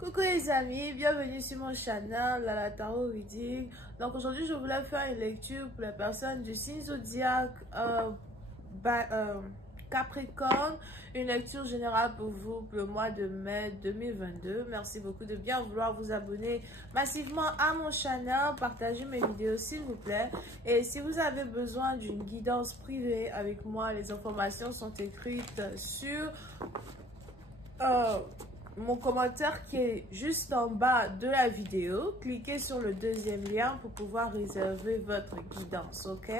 Coucou les amis, bienvenue sur mon channel La Tarot Reading. Donc aujourd'hui je voulais faire une lecture pour les personnes du signe zodiaque Capricorne, une lecture générale pour vous pour le mois de mai 2022. Merci beaucoup de bien vouloir vous abonner massivement à mon channel, partagez mes vidéos s'il vous plaît. Et si vous avez besoin d'une guidance privée avec moi, les informations sont écrites sur mon commentaire qui est juste en bas de la vidéo. Cliquez sur le deuxième lien pour pouvoir réserver votre guidance, ok?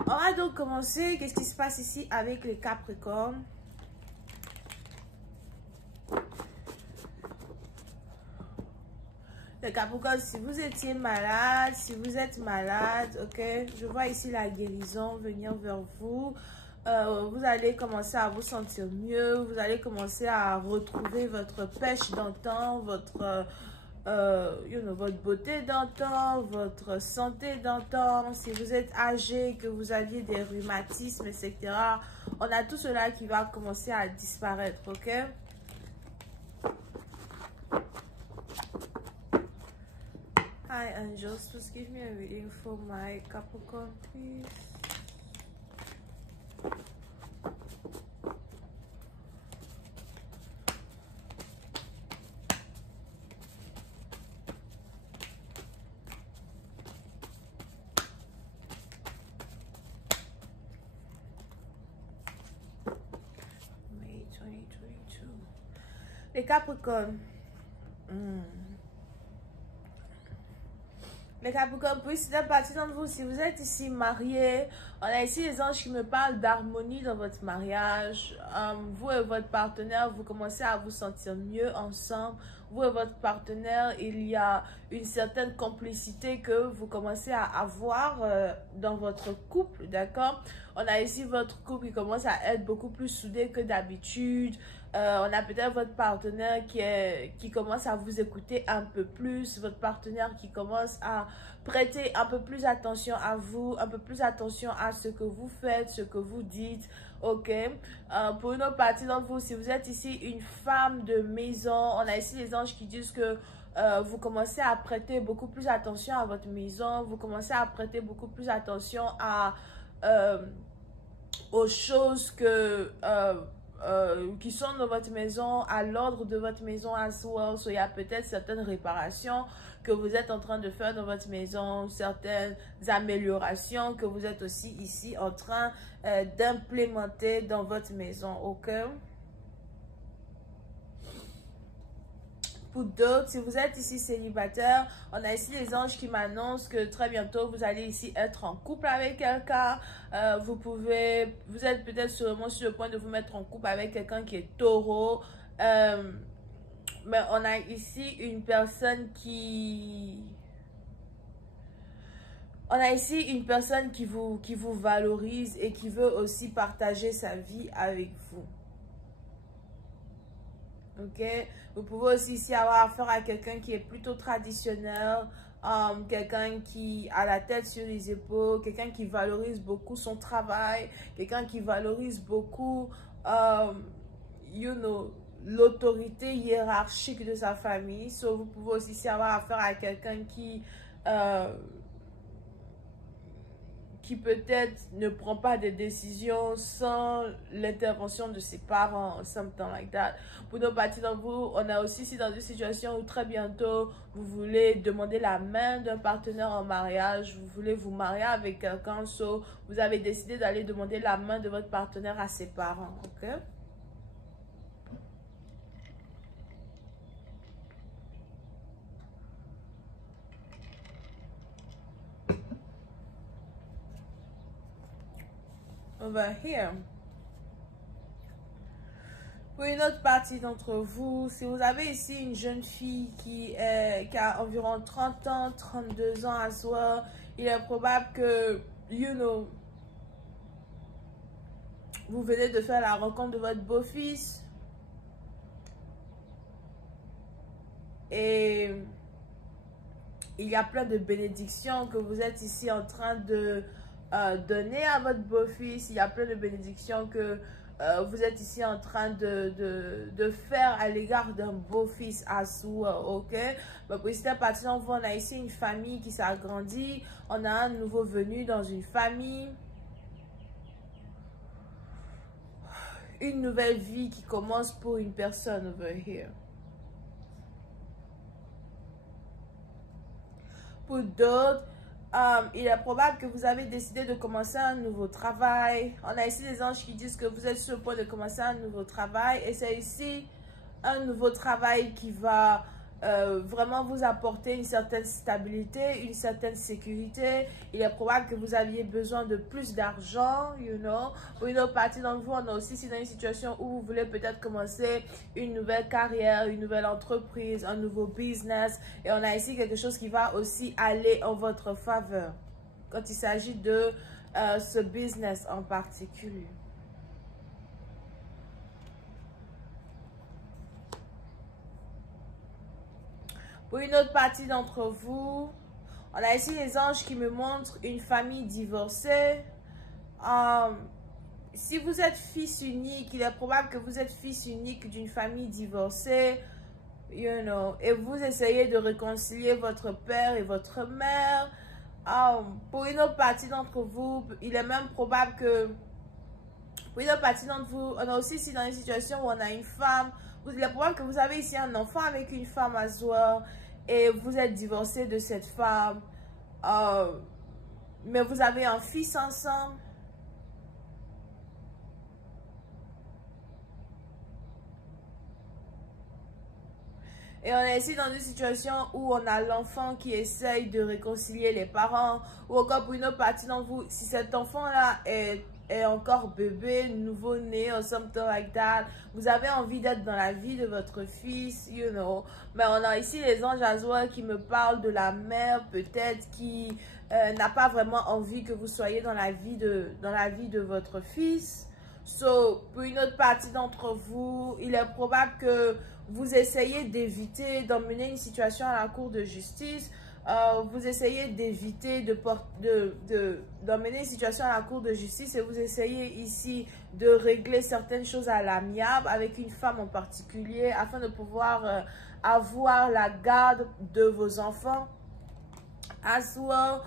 On va donc commencer. Qu'est-ce qui se passe ici avec les Capricornes? Les Capricornes, si vous étiez malade, si vous êtes malade, ok? Je vois ici la guérison venir vers vous. Vous allez commencer à vous sentir mieux, vous allez commencer à retrouver votre pêche d'antan, votre beauté d'antan, votre santé d'antan. Si vous êtes âgé, que vous aviez des rhumatismes, etc., on a tout cela qui va commencer à disparaître, ok? Hi angels, please give me a reading for my Capricorn, please. Les Capricornes. Les Capricornes, puis c'est partie d'entre vous. Si vous êtes ici marié, on a ici les anges qui me parlent d'harmonie dans votre mariage. Vous et votre partenaire, vous commencez à vous sentir mieux ensemble. Vous et votre partenaire, il y a une certaine complicité que vous commencez à avoir dans votre couple, d'accord? On a ici votre couple qui commence à être beaucoup plus soudé que d'habitude. On a peut-être votre partenaire qui commence à vous écouter un peu plus, votre partenaire qui commence à prêter un peu plus attention à vous, un peu plus attention à ce que vous faites, ce que vous dites, ok? Pour une autre partie d'entre vous, si vous êtes ici une femme de maison, on a ici les anges qui disent que vous commencez à prêter beaucoup plus attention à votre maison, vous commencez à prêter beaucoup plus attention à aux choses qui sont dans votre maison, à l'ordre de votre maison à soi. Il y a peut-être certaines réparations que vous êtes en train de faire dans votre maison, certaines améliorations que vous êtes aussi ici en train d'implémenter dans votre maison, ok? Pour d'autres, si vous êtes ici célibataire, on a ici les anges qui m'annoncent que très bientôt vous allez ici être en couple avec quelqu'un. Vous êtes peut-être sûrement sur le point de vous mettre en couple avec quelqu'un qui est taureau. Mais on a ici une personne qui... On a ici une personne qui vous valorise et qui veut aussi partager sa vie avec vous. Ok, vous pouvez aussi ici avoir affaire à quelqu'un qui est plutôt traditionnel, quelqu'un qui a la tête sur les épaules, quelqu'un qui valorise beaucoup son travail, quelqu'un qui valorise beaucoup, l'autorité hiérarchique de sa famille. So, vous pouvez aussi ici avoir affaire à quelqu'un qui peut-être ne prend pas de décisions sans l'intervention de ses parents, something like that. Pour nos parties d'entre vous, on a aussi ici dans une situation où très bientôt, vous voulez demander la main d'un partenaire en mariage, vous voulez vous marier avec quelqu'un, so vous avez décidé d'aller demander la main de votre partenaire à ses parents, ok? Over here. Pour une autre partie d'entre vous, si vous avez ici une jeune fille qui a environ 30 ans, 32 ans à soi, il est probable que, vous venez de faire la rencontre de votre beau-fils. Et il y a plein de bénédictions que vous êtes ici en train de donner à votre beau-fils. Il y a plein de bénédictions que vous êtes ici en train de faire à l'égard d'un beau-fils à soi, ok? Mais pour ici, à partir de vous, on a ici une famille qui s'agrandit, on a un nouveau venu dans une famille, une nouvelle vie qui commence pour une personne over here. Pour d'autres, il est probable que vous avez décidé de commencer un nouveau travail. On a ici des anges qui disent que vous êtes sur le point de commencer un nouveau travail. Et c'est ici un nouveau travail qui va vraiment vous apporter une certaine stabilité, une certaine sécurité. Il est probable que vous aviez besoin de plus d'argent, you know. Pour une autre partie d'entre vous, on a aussi ici dans une situation où vous voulez peut-être commencer une nouvelle carrière, une nouvelle entreprise, un nouveau business. Et on a ici quelque chose qui va aussi aller en votre faveur quand il s'agit de ce business en particulier. Pour une autre partie d'entre vous, on a ici les anges qui me montrent une famille divorcée. Si vous êtes fils unique, il est probable que vous êtes fils unique d'une famille divorcée, you know, et vous essayez de réconcilier votre père et votre mère. Pour une autre partie d'entre vous, il est même probable que, pour une autre partie d'entre vous, on a aussi ici dans une situation où on a une femme. Il est probable que vous avez ici un enfant avec une femme à soi et vous êtes divorcé de cette femme, mais vous avez un fils ensemble. Et on est ici dans une situation où on a l'enfant qui essaye de réconcilier les parents, ou encore pour une autre partie d'entre vous, si cet enfant-là est encore bébé, nouveau-né, or something like that, vous avez envie d'être dans la vie de votre fils, you know. Mais on a ici les anges Azwa qui me parlent de la mère, peut-être, qui n'a pas vraiment envie que vous soyez dans la vie de votre fils. So, pour une autre partie d'entre vous, il est probable que vous essayez d'éviter d'emmener une situation à la cour de justice. Vous essayez d'éviter d'emmener une situation à la cour de justice et vous essayez ici de régler certaines choses à l'amiable avec une femme en particulier afin de pouvoir avoir la garde de vos enfants. As well,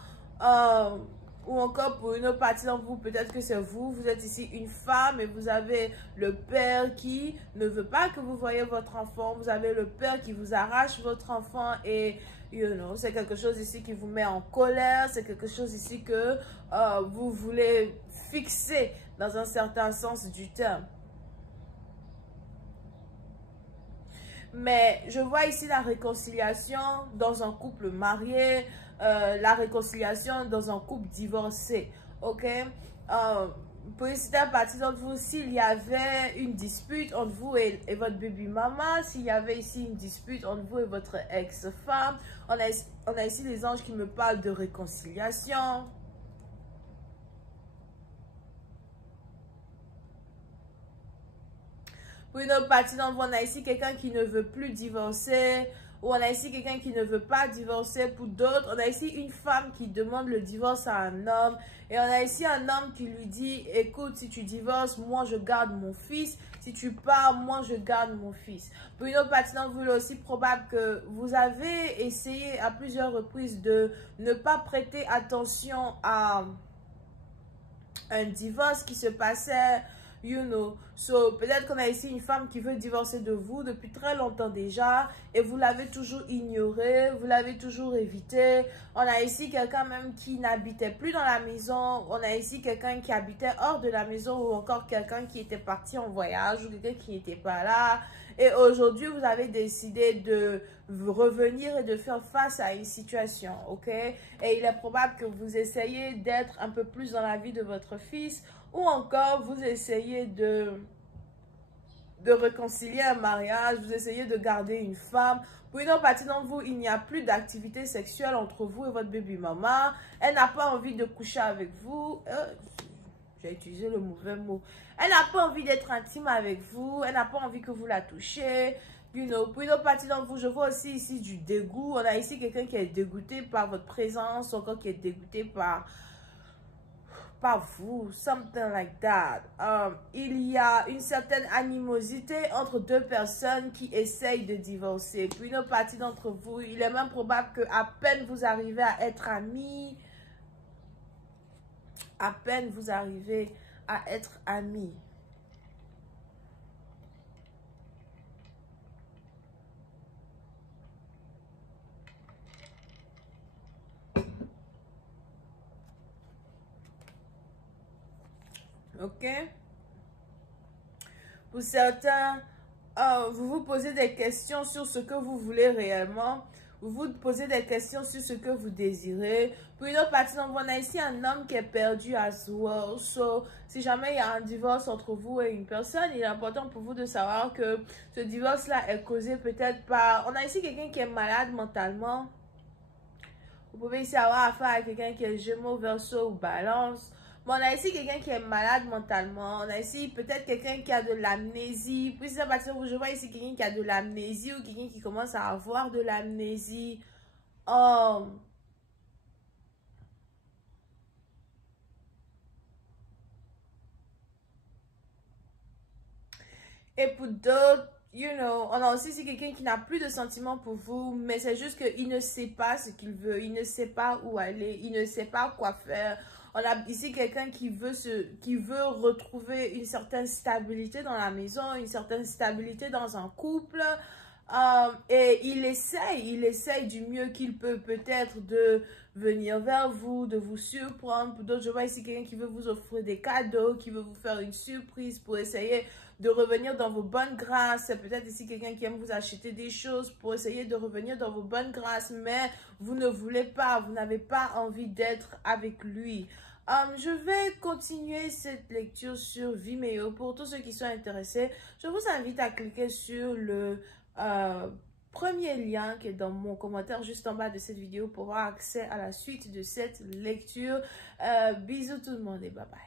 ou encore pour une autre partie d'entre vous, peut-être que c'est vous, vous êtes ici une femme et vous avez le père qui ne veut pas que vous voyez votre enfant, vous avez le père qui vous arrache votre enfant et you know, c'est quelque chose ici qui vous met en colère, c'est quelque chose ici que vous voulez fixer dans un certain sens du terme. Mais je vois ici la réconciliation dans un couple marié, la réconciliation dans un couple divorcé, ok? Pour citer à partir d'entre vous, s'il y avait une dispute entre vous et votre baby maman, s'il y avait ici une dispute entre vous et votre ex-femme, on a ici les anges qui me parlent de réconciliation. Pour une autre partie d'entre vous, on a ici quelqu'un qui ne veut plus divorcer. Ou on a ici quelqu'un qui ne veut pas divorcer. Pour d'autres, on a ici une femme qui demande le divorce à un homme. Et on a ici un homme qui lui dit, écoute, si tu divorces, moi je garde mon fils. Si tu pars, moi je garde mon fils. Pour une autre partie d'entre vous, il est aussi probable que vous avez essayé à plusieurs reprises de ne pas prêter attention à un divorce qui se passait. You know, so peut-être qu'on a ici une femme qui veut divorcer de vous depuis très longtemps déjà et vous l'avez toujours ignoré, vous l'avez toujours évité. On a ici quelqu'un même qui n'habitait plus dans la maison, on a ici quelqu'un qui habitait hors de la maison ou encore quelqu'un qui était parti en voyage ou quelqu'un qui n'était pas là. Et aujourd'hui, vous avez décidé de revenir et de faire face à une situation, ok? Et il est probable que vous essayez d'être un peu plus dans la vie de votre fils ou encore vous essayez de réconcilier un mariage, vous essayez de garder une femme. Pour une autre partie d'entre vous, il n'y a plus d'activité sexuelle entre vous et votre baby maman. Elle n'a pas envie de coucher avec vous. J'ai utilisé le mauvais mot. Elle n'a pas envie d'être intime avec vous. Elle n'a pas envie que vous la touchiez. You know. Pour une autre partie d'entre vous, je vois aussi ici du dégoût. On a ici quelqu'un qui est dégoûté par votre présence, encore qui est dégoûté par pas vous, something like that. Il y a une certaine animosité entre deux personnes qui essayent de divorcer. Puis une partie d'entre vous, il est même probable que à peine vous arrivez à être amis, à peine vous arrivez à être amis. Ok? Pour certains, vous vous posez des questions sur ce que vous voulez réellement. Vous vous posez des questions sur ce que vous désirez. Pour une autre partie, on a ici un homme qui est perdu as well. So, si jamais il y a un divorce entre vous et une personne, il est important pour vous de savoir que ce divorce-là est causé peut-être par... On a ici quelqu'un qui est malade mentalement. Vous pouvez ici avoir affaire à quelqu'un qui est Gémeaux, Verseau ou Balance. Bon, on a ici quelqu'un qui est malade mentalement. On a ici peut-être quelqu'un qui a de l'amnésie. Puis ça, parce que je vois ici quelqu'un qui a de l'amnésie ou quelqu'un qui commence à avoir de l'amnésie. Et pour d'autres, on a aussi ici quelqu'un qui n'a plus de sentiments pour vous, mais c'est juste qu'il ne sait pas ce qu'il veut, il ne sait pas où aller, il ne sait pas quoi faire. On a ici quelqu'un qui veut retrouver une certaine stabilité dans la maison, une certaine stabilité dans un couple. Et il essaye du mieux qu'il peut peut-être de venir vers vous, de vous surprendre. Pour d'autres, je vois ici quelqu'un qui veut vous offrir des cadeaux, qui veut vous faire une surprise pour essayer de revenir dans vos bonnes grâces. C'est peut-être ici quelqu'un qui aime vous acheter des choses pour essayer de revenir dans vos bonnes grâces, mais vous ne voulez pas, vous n'avez pas envie d'être avec lui. Je vais continuer cette lecture sur Vimeo. Pour tous ceux qui sont intéressés, je vous invite à cliquer sur le premier lien qui est dans mon commentaire juste en bas de cette vidéo pour avoir accès à la suite de cette lecture. Bisous tout le monde et bye bye.